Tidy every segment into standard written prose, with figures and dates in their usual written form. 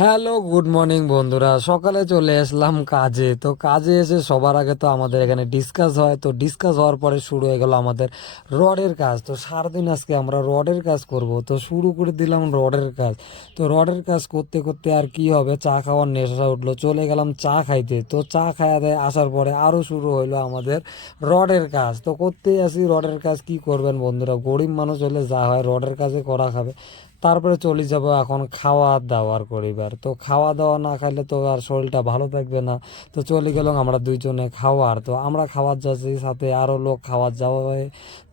Hello, good morning বন্ধুরা। সকালে চলে আসলাম কাজে। তো কাজে এসে সবার আগে তো আমাদের এখানে ডিসকাস হয়। তো ডিসকাস হওয়ার পরে শুরু হয়ে গেল আমাদের রডের কাজ। তো সারাদিন আজকে আমরা রডের কাজ করব। তো শুরু করে দিলাম রডের কাজ। তো রডের কাজ করতে করতে আর কি হবে, চা খাওয়ার নেশা উঠলো, চলে গেলাম চা খাইতে। তো চা খাইয়া দেয় আসার পরে আরও শুরু হইলো আমাদের রডের কাজ। তো করতেই আসি রডের কাজ। কি করবেন বন্ধুরা, গরিব মানুষ হলে যা হয় রডের কাজে করা খাবে। তারপরে চলে যাব এখন খাওয়া দাওয়ার করিবার। তো খাওয়া দাওয়া না খাইলে তো আর শরীরটা ভালো থাকবে না। তো চলে গেলাম আমরা দুইজনে খাওয়ার। তো আমরা খাওয়ার যাচ্ছি, সাথে আরও লোক খাওয়ার যাওয়া।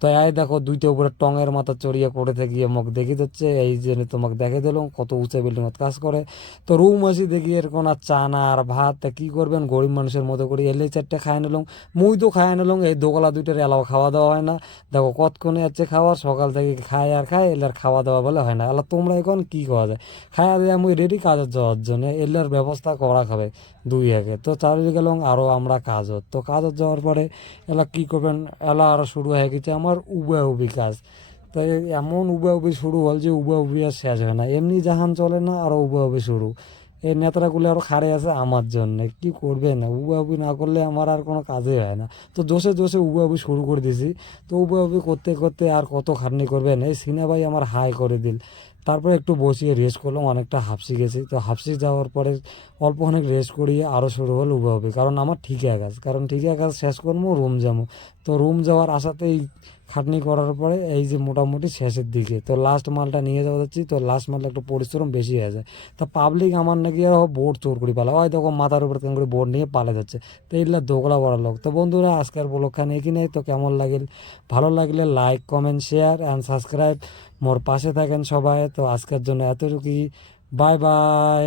তো এই দেখো দুইটা উপরে টঙের মাথা চড়িয়ে পড়ে থেকে মোক দেখি যাচ্ছে, এই যে তোমাকে দেখে দিলাম কত উঁচা বিল্ডিং কাজ করে। তো রুম আসি দেখি এরকম আর চা না আর ভাত। তা কী করবেন, গরিব মানুষের মতো করে এলে চারটে খাই নিলাম। মুই তো খাই নিলাম, এই দোকলা দুইটার এলাও খাওয়া দাওয়া হয় না। দেখো কতক্ষণে যাচ্ছে খাওয়ার, সকাল থেকে খাই আর খাই, এলার খাওয়া দাওয়া বলে হয় না। আল্লাহ তোমরা এখন কি খাওয়া যায়, খাইয়া দিয়ে আমি রেডি কাজের যাওয়ার জন্য, এলার ব্যবস্থা করা খাবে দুই আগে। তো চালিয়ে গেলাম আরও আমরা কাজত। তো কাজত যাওয়ার পরে এলা কি করবেন, এলা আরও শুরু হয়ে গেছে আমার উবা উবি কাজ। তো এমন উবা উবি শুরু হল যে উবা উবি আর শেষ হয় না, এমনি জাহান চলে না আরও উবা উবি শুরু। এই নেতারাগুলো আরও খাড়ে আছে আমার জন্য, কি করবে না, উবাউবি না করলে আমার আর কোনো কাজই হয় না। তো জোশে জোশে উবাউবি শুরু করে দিয়েছি। তো উবাউবি করতে করতে আর কত খাটনি করবেন, এই সিনা ভাই আমার হাই করে দিল। তারপরে একটু বসিয়ে রেস্ট করলাম, অনেকটা হাঁপসি গেছি। তো হাঁপসি যাওয়ার পরে অল্প অনেক রেস্ট করিয়ে আরও শুরু হল উবাউবি, কারণ আমার ঠিকা কাজ, কারণ ঠিকা কাজ শেষ করবো রুম যাবো। তো রুম যাওয়ার আশাতেই খাটনি করার পরে এই যে মোটামুটি শেষের দিকে তো লাস্ট মালটা নিয়ে যাওয়া যাচ্ছি। তো লাস্ট মালটা একটু পরিশ্রম বেশি হয়ে যায়। তা পাবলিক আমার নাকি আর বোর্ড চোর করে পালা হয়, তখন মাথার উপর কেমন করে বোর্ড নিয়ে পালা যাচ্ছে। তো এইগুলা দোকলা বড় লোক। তো বন্ধুরা আজকের ব্লগখানে এখানেই। তো কেমন লাগিল, ভালো লাগলে like comment share and subscribe, more পাশে থাকেন সবাই। তো আজকের জন্য এতটুকুই, বাই বাই।